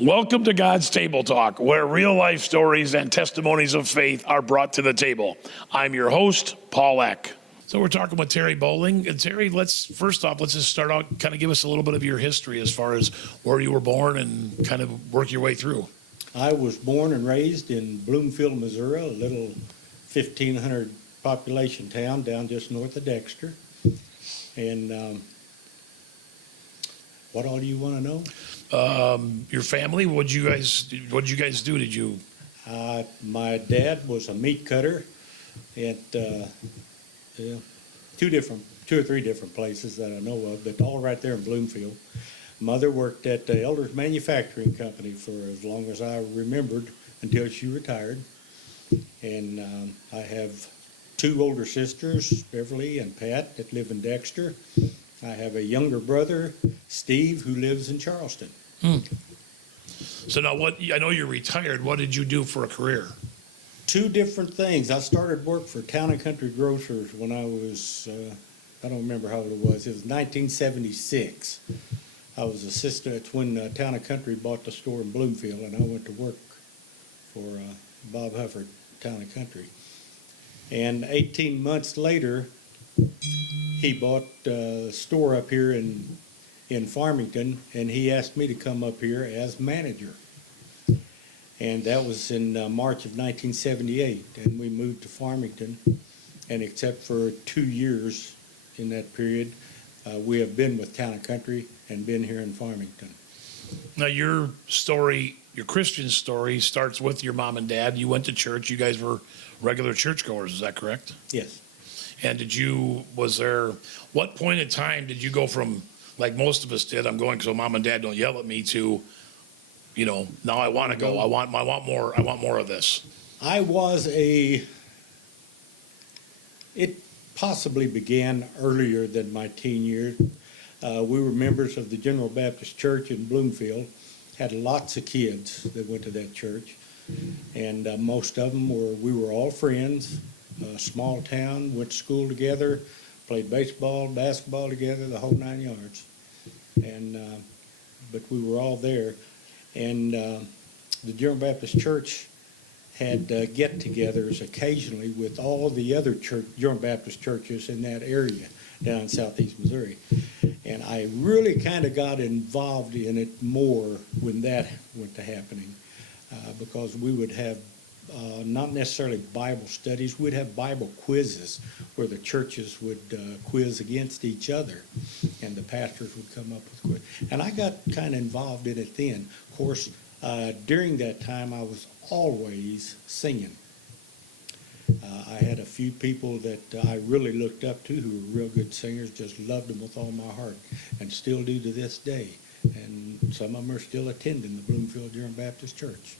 Welcome to God's Table Talk, where real life stories and testimonies of faith are brought to the table. I'm your host, Paul Eck. So we're talking with Terry Bowling. And Terry, let's just start out, kind of give us a little bit of your history as far as where you were born and kind of work your way through. I was born and raised in Bloomfield, Missouri, a little 1,500 population town down just north of Dexter. And what all do you want to know? Your family, what'd you guys do? Did you? My dad was a meat cutter at two or three different places that I know of, but all right there in Bloomfield. Mother worked at the Elders Manufacturing Company for as long as I remembered until she retired. And I have two older sisters, Beverly and Pat, that live in Dexter. I have a younger brother, Steve, who lives in Charleston. So now I know you're retired. What did you do for a career? Two different things. I started work for Town and Country Grocers when I was, I don't remember how old it was. It was 1976. I was assistant when Town and Country bought the store in Bloomfield, and I went to work for Bob Hufford, Town and Country. And 18 months later, he bought a store up here in Farmington, and he asked me to come up here as manager. And that was in March of 1978, and we moved to Farmington. And except for 2 years in that period, we have been with Town and Country and been here in Farmington. Now your story, your Christian story, starts with your mom and dad. You went to church. You guys were regular churchgoers, is that correct? Yes. And what point in time did you go from, like most of us did, I'm going so mom and dad don't yell at me, to, now I want to go. I want more of this. It possibly began earlier than my teen years. We were members of the General Baptist Church in Bloomfield, had lots of kids that went to that church, and most of them we were all friends, small town, went to school together, played baseball, basketball together, the whole 9 yards. But we were all there. And the General Baptist Church had get-togethers occasionally with all the other General Baptist churches in that area down in southeast Missouri. And I really kind of got involved in it more when that went to happening, because we would have not necessarily Bible studies, we'd have Bible quizzes where the churches would quiz against each other, and the pastors would come up with quizzes. And I got kind of involved in it then. Of course, during that time, I was always singing. I had a few people that I really looked up to who were real good singers, just loved them with all my heart, and still do to this day. And some of them are still attending the Bloomfield General Baptist Church.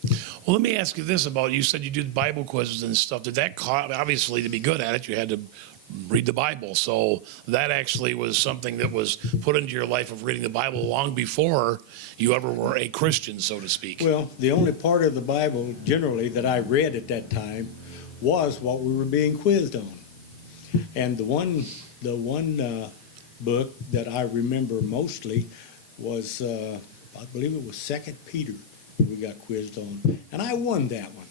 Well, let me ask you this about, you said you did Bible quizzes and stuff. Did that, obviously, to be good at it, you had to read the Bible. So that actually was something that was put into your life of reading the Bible long before you ever were a Christian, so to speak. Well, the only part of the Bible generally that I read at that time was what we were being quizzed on. And the one book that I remember mostly was, I believe it was 2 Peter we got quizzed on. And I won that one.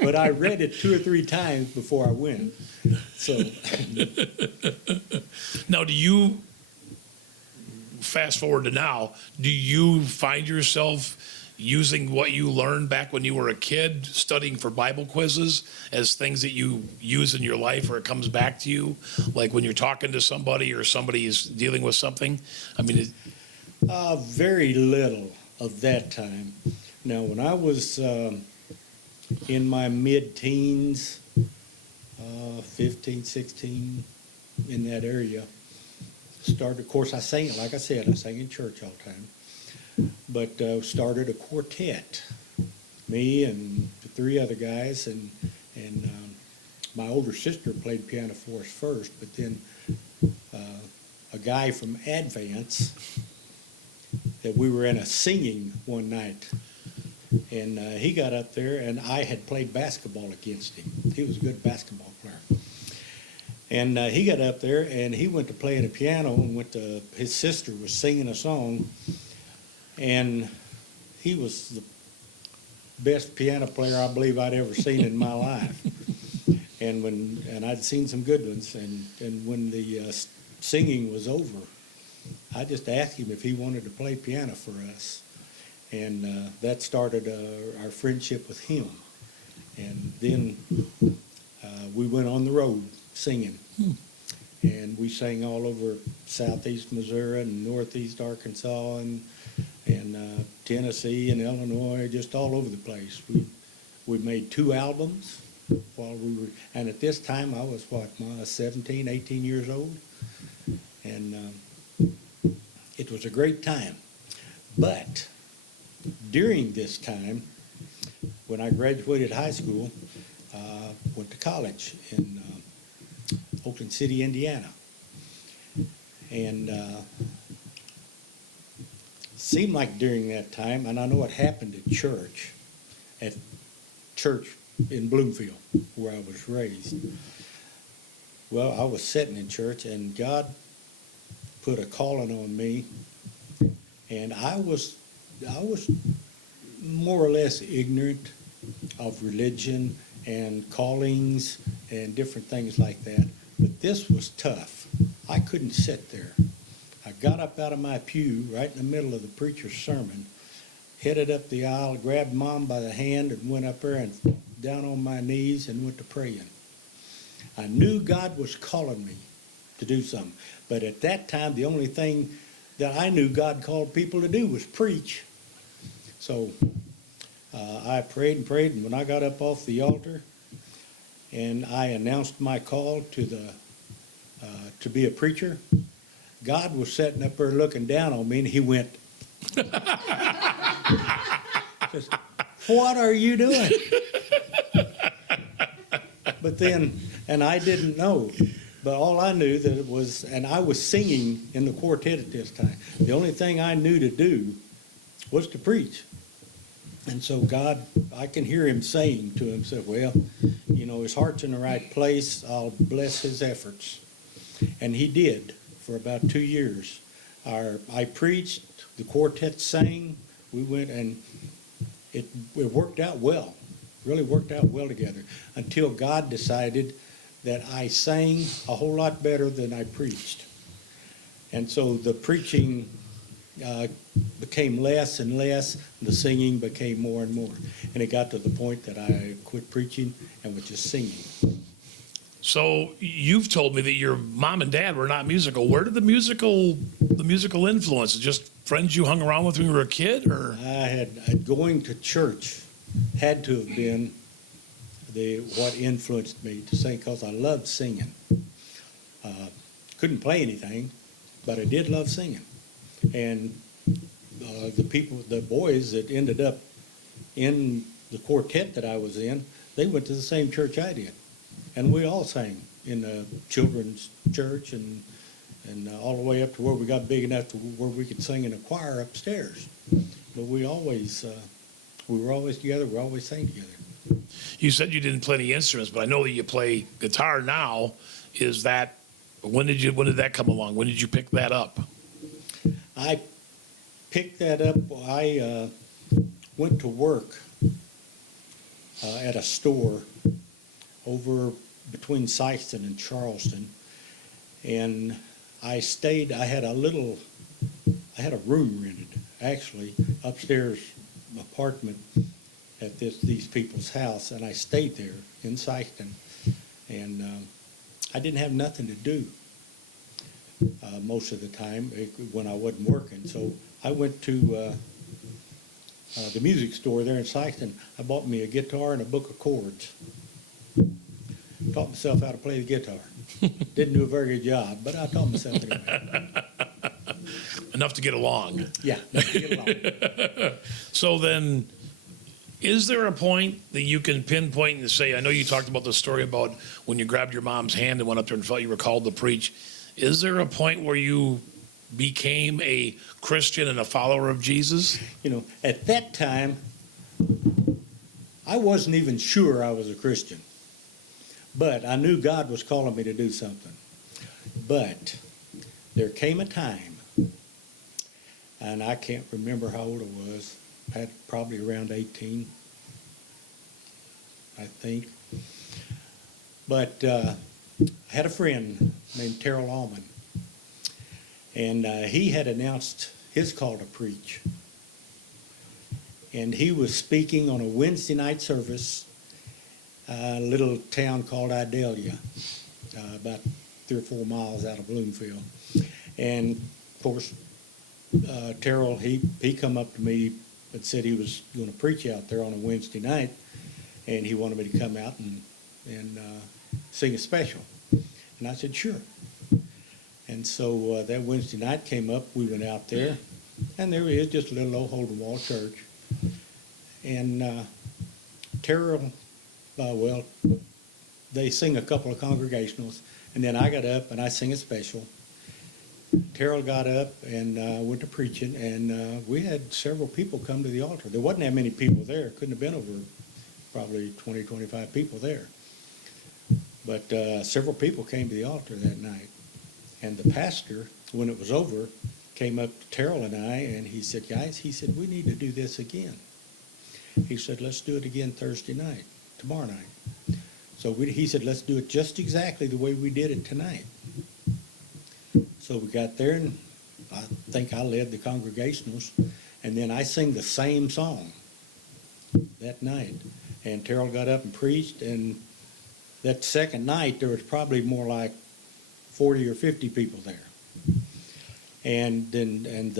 But I read it 2 or 3 times before I went. So now, do you, fast forward to now, do you find yourself using what you learned back when you were a kid, studying for Bible quizzes, as things that you use in your life, or it comes back to you, like when you're talking to somebody or somebody is dealing with something? I mean, very little of that time. Now, when I was in my mid-teens, 15, 16, in that area, of course, I sang, like I said, I sang in church all the time. But started a quartet, me and 3 other guys, and my older sister played piano for us first, but then a guy from Advance, that we were in a singing one night, and he got up there, and I had played basketball against him. He was a good basketball player. And he got up there, and he went to play the piano, and his sister was singing a song, and he was the best piano player I believe I'd ever seen in my life. And I'd seen some good ones. And when the singing was over, I just asked him if he wanted to play piano for us. And that started our friendship with him. And then we went on the road singing. And we sang all over southeast Missouri and northeast Arkansas and Tennessee and Illinois, just all over the place. We made 2 albums while we were, and at this time I was 17, 18 years old. And it was a great time. But during this time, when I graduated high school, went to college in Oakland City, Indiana. And seemed like during that time, and I know it happened at church in Bloomfield, where I was raised. Well, I was sitting in church, and God put a calling on me, and I was more or less ignorant of religion and callings and different things like that. But this was tough. I couldn't sit there. I got up out of my pew right in the middle of the preacher's sermon, headed up the aisle, grabbed Mom by the hand, and went up there and down on my knees and went to praying. I knew God was calling me to do something. But at that time, the only thing that I knew God called people to do was preach. So I prayed and prayed, and when I got up off the altar and I announced my call to be a preacher, God was sitting up there looking down on me, and he went, says, "What are you doing?" But then, and I didn't know, but all I knew that it was, and I was singing in the quartet at this time. The only thing I knew to do was to preach. And so God, I can hear him saying to himself, well, his heart's in the right place. I'll bless his efforts. And he did for about 2 years. I preached, the quartet sang, we went, and it worked out well, really worked out well together, until God decided that I sang a whole lot better than I preached. And so the preaching became less and less, and the singing became more and more. And it got to the point that I quit preaching and was just singing. So you've told me that your mom and dad were not musical. Where did the musical influence? Just friends you hung around with when you were a kid, or? Going to church had to have been what influenced me to sing, because I loved singing. Couldn't play anything, but I did love singing. And the boys that ended up in the quartet that I was in, they went to the same church I did. And we all sang in the children's church and all the way up to where we got big enough to where we could sing in a choir upstairs. But we were always together, we always sang together. You said you didn't play any instruments, but I know that you play guitar now. When did that come along? When did you pick that up? I picked that up. I went to work at a store over between Sykeston and Charleston, and I had a room rented, actually, upstairs apartment at these people's house, and I stayed there in Sykeston, and I didn't have nothing to do most of the time when I wasn't working. So I went to the music store there in Sykeston. I bought me a guitar and a book of chords. Taught myself how to play the guitar. Didn't do a very good job, but I taught myself anyway. Enough to get along. Yeah, enough to get along. So then, is there a point that you can pinpoint and say, I know you talked about the story about when you grabbed your mom's hand and went up there and felt you were called to preach. Is there a point where you became a Christian and a follower of Jesus? At that time, I wasn't even sure I was a Christian. But I knew God was calling me to do something. But there came a time, and I can't remember how old I was, had probably around 18, I think. But I had a friend named Terrell Allman, and he had announced his call to preach. And he was speaking on a Wednesday night service, a little town called Idalia, about 3 or 4 miles out of Bloomfield. And of course, Terrell, he come up to me and said he was going to preach out there on a Wednesday night, and he wanted me to come out and sing a special. And I said, sure. And so that Wednesday night came up, we went out there, and there he is, just a little old hole-in-the-wall church. And Terrell, well, they sing a couple of congregationals, and then I got up and I sing a special. Terrell got up and went to preaching, and we had several people come to the altar. There wasn't that many people there. Couldn't have been over probably 20, 25 people there. But several people came to the altar that night. And the pastor, when it was over, came up to Terrell and I, and he said, guys, he said, we need to do this again. He said, let's do it again Thursday night, tomorrow night. So he said, let's do it just exactly the way we did it tonight. So we got there, and I think I led the congregationals, and then I sang the same song that night. And Terrell got up and preached, and that second night there was probably more like 40 or 50 people there. And then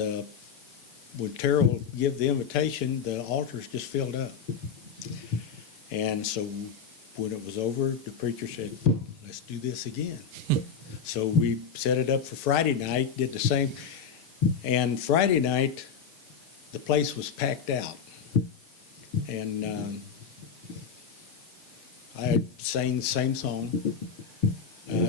when Terrell gave the invitation, the altars just filled up. And so when it was over, the preacher said, let's do this again. So we set it up for Friday night, did the same. And Friday night, the place was packed out. And I sang the same song.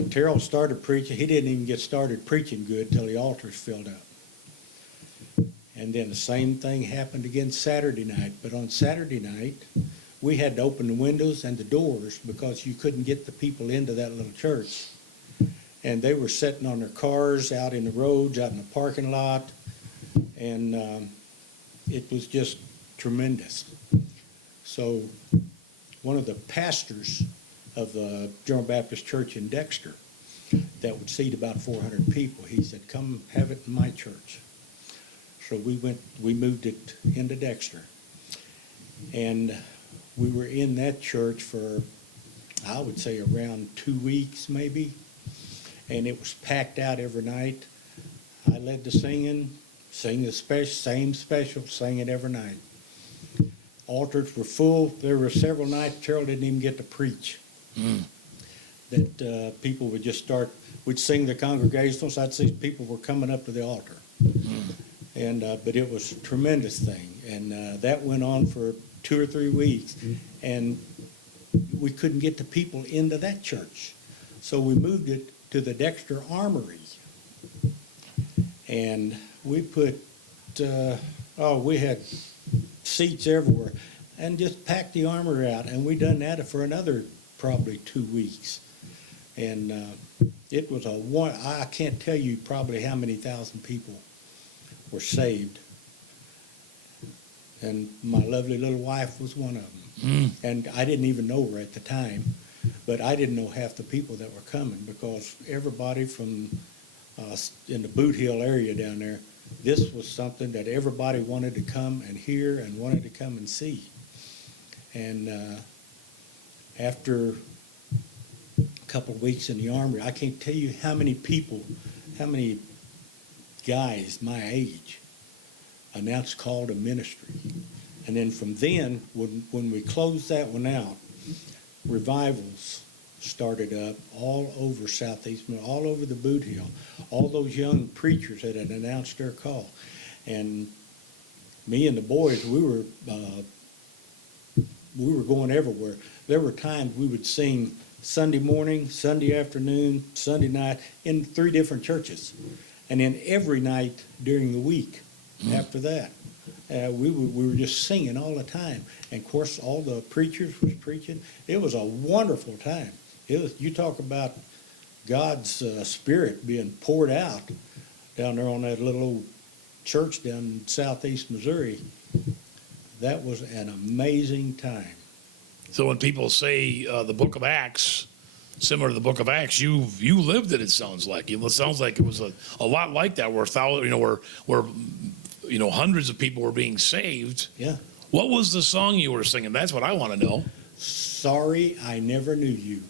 Terrell started preaching. He didn't even get started preaching good till the altars filled up. And then the same thing happened again Saturday night. But on Saturday night, we had to open the windows and the doors because you couldn't get the people into that little church. And they were sitting on their cars out in the roads, out in the parking lot. And it was just tremendous. So one of the pastors of the General Baptist Church in Dexter that would seat about 400 people, he said, come have it in my church. So we moved it into Dexter. And we were in that church for, I would say, around 2 weeks maybe. And it was packed out every night. I led the singing, sang the same special, sang it every night. Altars were full. There were several nights Terrell didn't even get to preach. That people would just start, we'd sing the congregationals. I'd see people were coming up to the altar. And but it was a tremendous thing. And that went on for 2 or 3 weeks. And we couldn't get the people into that church. So we moved it to the Dexter Armory. And we put, we had seats everywhere and just packed the armory out. And we done that for another probably 2 weeks. And it was I can't tell you probably how many thousand people were saved. And my lovely little wife was one of them. And I didn't even know her at the time. But I didn't know half the people that were coming because everybody from in the Boot Hill area down there, this was something that everybody wanted to come and hear and wanted to come and see. And after a couple of weeks in the Army, I can't tell you how many people, how many guys my age announced call to ministry. And then from then, when we closed that one out, revivals started up all over Southeast, all over the Boot Hill. All those young preachers that had announced their call. And me and the boys, we were going everywhere. There were times we would sing Sunday morning, Sunday afternoon, Sunday night in 3 different churches. And then every night during the week after that. We were just singing all the time. And, of course, all the preachers was preaching. It was a wonderful time. You talk about God's Spirit being poured out down there on that little old church down in southeast Missouri. that was an amazing time. So when people say the Book of Acts, similar to the Book of Acts, you lived it. It sounds like it sounds like it was a lot like that, where hundreds of people were being saved. Yeah. What was the song you were singing? That's what I want to know. Sorry I Never Knew You.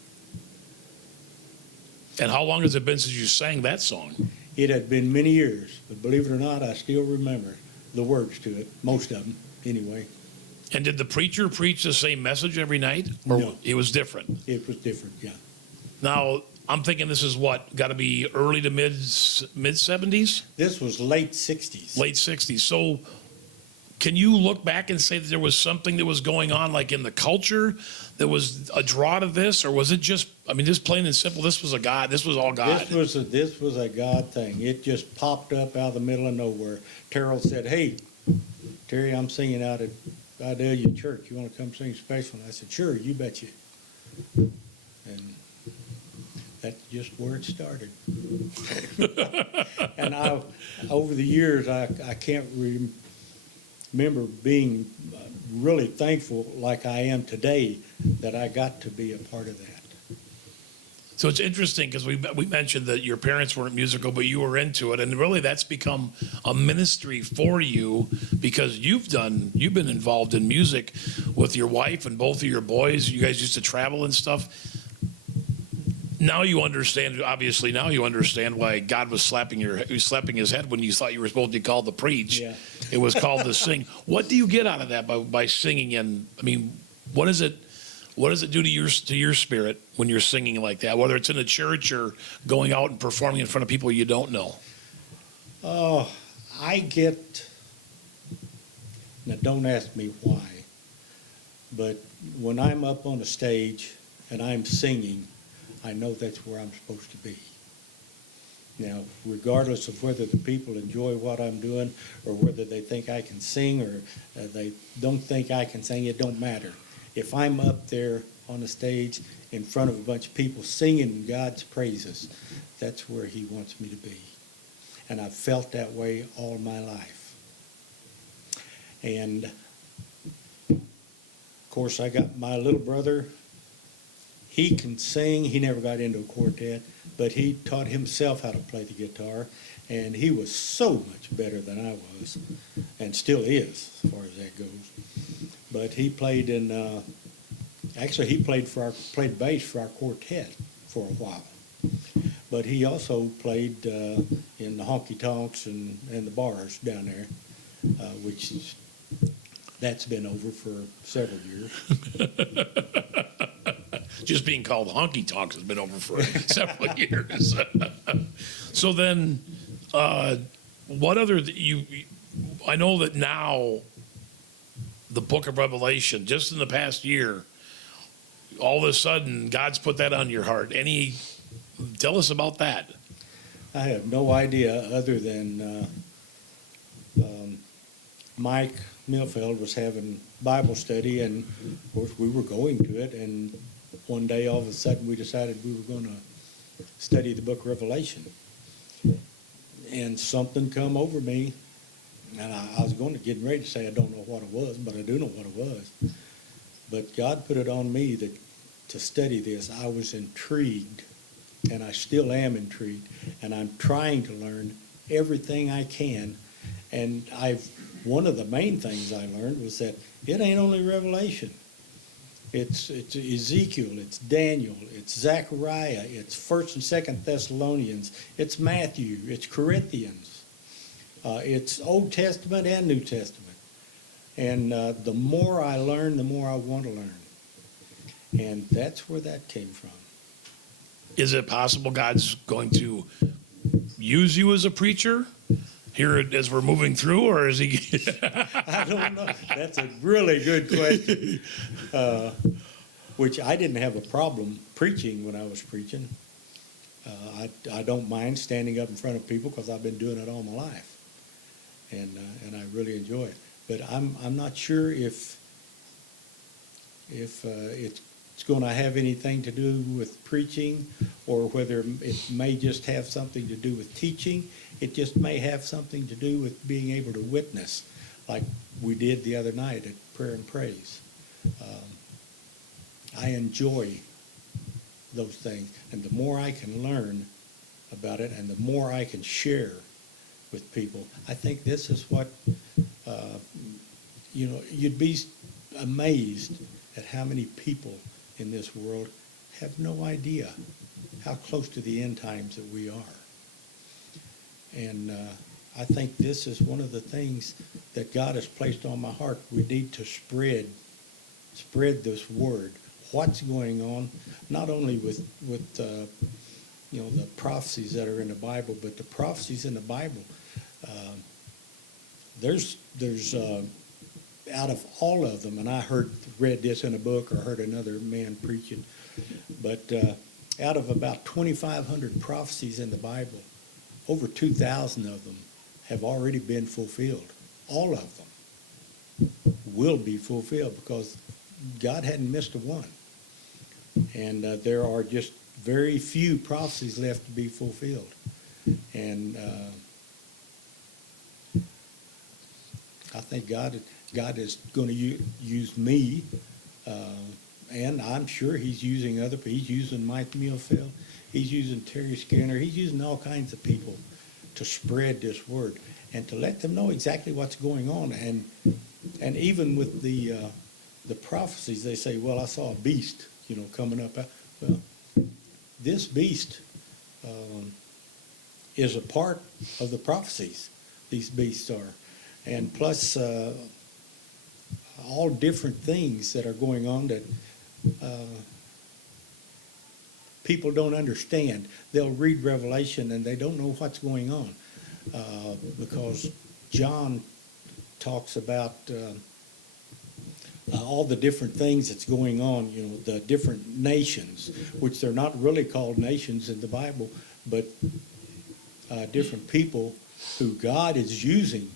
And how long has it been since you sang that song? It had been many years, but believe it or not, I still remember the words to it, most of them anyway. And did the preacher preach the same message every night? Or No. It was different? It was different, yeah. Now, I'm thinking this is got to be early to mid 70s? This was late 60s. Late 60s. So can you look back and say that there was something that was going on, like in the culture, that was a draw to this? Or was it just, just plain and simple, this was all God? This was a God thing. It just popped up out of the middle of nowhere. Terrell said, "Hey, Terry, I'm singing out at Vidalia Church. You want to come sing special?" And I said, "Sure, you betcha." And that's just where it started. And over the years, I can't remember being really thankful like I am today that I got to be a part of that. So it's interesting because we mentioned that your parents weren't musical, but you were into it, and really that's become a ministry for you because you've been involved in music with your wife and both of your boys. You guys used to travel and stuff. Now you understand. Obviously, now you understand why God was slapping his head when you thought you were supposed to be called to preach. Yeah. It was called to sing. What do you get out of that by singing? And what is it? What does it do to your spirit when you're singing like that, whether it's in a church or going out and performing in front of people you don't know? Oh, now don't ask me why, but when I'm up on a stage and I'm singing, I know that's where I'm supposed to be. Now, regardless of whether the people enjoy what I'm doing or whether they think I can sing or they don't think I can sing, it don't matter. If I'm up there on a stage in front of a bunch of people singing God's praises, that's where He wants me to be. And I've felt that way all my life. And, of course, I got my little brother. He can sing. He never got into a quartet, but he taught himself how to play the guitar, and he was so much better than I was, and still is, as far as that goes. But he played he played bass for our quartet for a while. But he also played in the honky tonks and the bars down there, that's been over for several years. Just being called honky tonks has been over for several years. So then, what other I know that now the Book of Revelation, just in the past year, all of a sudden God's put that on your heart. Tell us about that. I have no idea other than Mike Milfeld was having Bible study, and of course we were going to it, and one day all of a sudden we decided we were going to study the Book of Revelation. And something come over me, and I was getting ready to say I don't know what it was, but I do know what it was. But God put it on me to study this. I was intrigued, and I still am intrigued, and I'm trying to learn everything I can. And one of the main things I learned was that it ain't only Revelation. It's Ezekiel, it's Daniel, it's Zechariah, it's 1st and 2nd Thessalonians, it's Matthew, it's Corinthians, it's Old Testament and New Testament. And the more I learn, the more I want to learn. And that's where that came from. Is it possible God's going to use you as a preacher here as we're moving through, or is he? I don't know. That's a really good question. Which I didn't have a problem preaching when I was preaching. I don't mind standing up in front of people because I've been doing it all my life, and I really enjoy it. But I'm not sure if it's going to have anything to do with preaching, or whether it may just have something to do with teaching. It just may have something to do with being able to witness. like we did the other night at Prayer and Praise. I enjoy those things, and the more I can learn about it and the more I can share with people, I think this is what, you'd be amazed at how many people in this world have no idea how close to the end times that we are. And I think this is one of the things that God has placed on my heart. We need to spread this word. What's going on, not only with the prophecies that are in the Bible, but the prophecies in the Bible. There's out of all of them, and I read this in a book or heard another man preaching, but out of about 2,500 prophecies in the Bible, over 2,000 of them have already been fulfilled. All of them will be fulfilled because God hadn't missed a one. And there are just very few prophecies left to be fulfilled. And I think God is going to use me, and I'm sure he's using other people. He's using Mike Millfield. He's using Terry Skinner. He's using all kinds of people to spread this word and to let them know exactly what's going on. And even with the prophecies, they say, well, I saw a beast, coming up. Well, this beast is a part of the prophecies. These beasts are. And plus all different things that are going on that people don't understand. They'll read Revelation and they don't know what's going on because John talks about all the different things that's going on, the different nations, which they're not really called nations in the Bible, but different people who God is using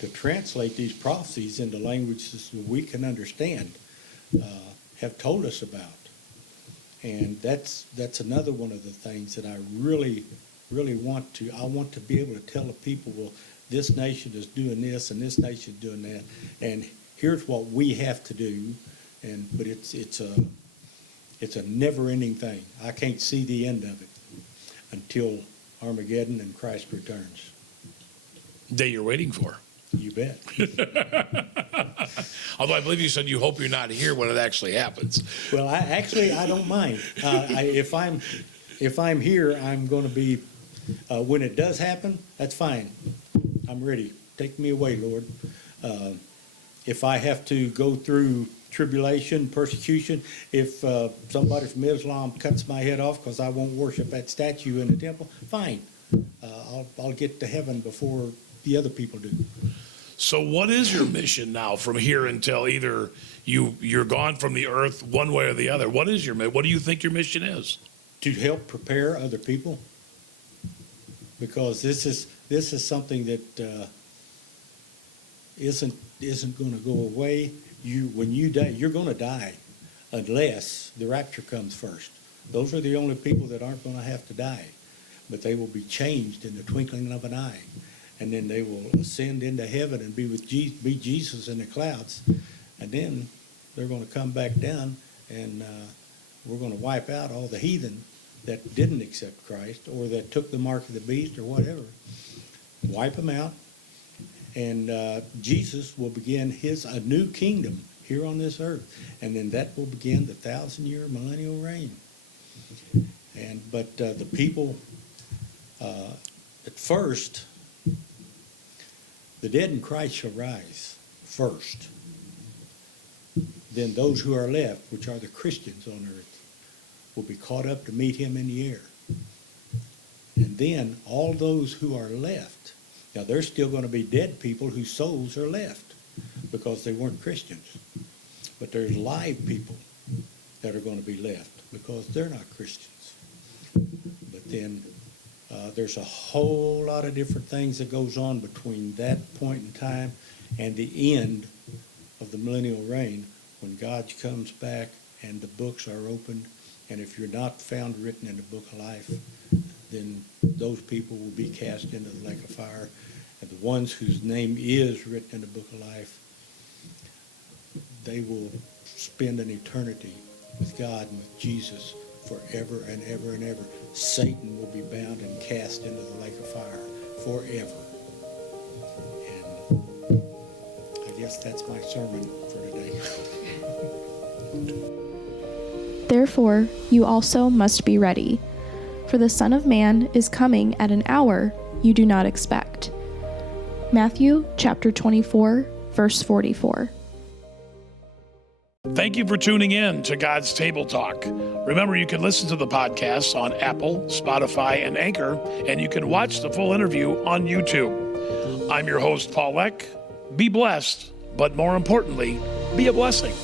to translate these prophecies into languages that we can understand, have told us about. And that's another one of the things that I really want to be able to tell the people, well, this nation is doing this and this nation is doing that, and here's what we have to do. But it's a never-ending thing. I can't see the end of it until Armageddon and Christ returns. Day you're waiting for. You bet. Although I believe you said you hope you're not here when it actually happens. Well, I don't mind. If I'm here, I'm going to be. When it does happen, that's fine. I'm ready. Take me away, Lord. If I have to go through tribulation, persecution, if somebody from Islam cuts my head off because I won't worship that statue in the temple, fine. I'll get to heaven before the other people do. So what is your mission now from here until either you're gone from the earth one way or the other? What do you think your mission is? To help prepare other people, because this is something that isn't going to go away. When you die, you're going to die, unless the rapture comes first. Those are the only people that aren't going to have to die, but they will be changed in the twinkling of an eye. And then they will ascend into heaven and be Jesus in the clouds. And then they're going to come back down, and we're going to wipe out all the heathen that didn't accept Christ or that took the mark of the beast or whatever. Wipe them out. And Jesus will begin a new kingdom here on this earth. And then that will begin the 1,000-year millennial reign. But the people, at first, the dead in Christ shall rise first. Then those who are left, which are the Christians on earth, will be caught up to meet him in the air. And then all those who are left, now there's still going to be dead people whose souls are left because they weren't Christians. But there's live people that are going to be left because they're not Christians. But then there's a whole lot of different things that goes on between that point in time and the end of the millennial reign, when God comes back and the books are opened. And if you're not found written in the book of life, then those people will be cast into the lake of fire. and the ones whose name is written in the book of life, they will spend an eternity with God and with Jesus forever and ever and ever. Satan will be bound and cast into the lake of fire forever. And I guess that's my sermon for today. Therefore, you also must be ready, for the Son of Man is coming at an hour you do not expect. Matthew chapter 24, verse 44. Thank you for tuning in to God's Table Talk. Remember, you can listen to the podcast on Apple, Spotify, and Anchor, and you can watch the full interview on YouTube. I'm your host, Paul Leck. Be blessed, but more importantly, be a blessing.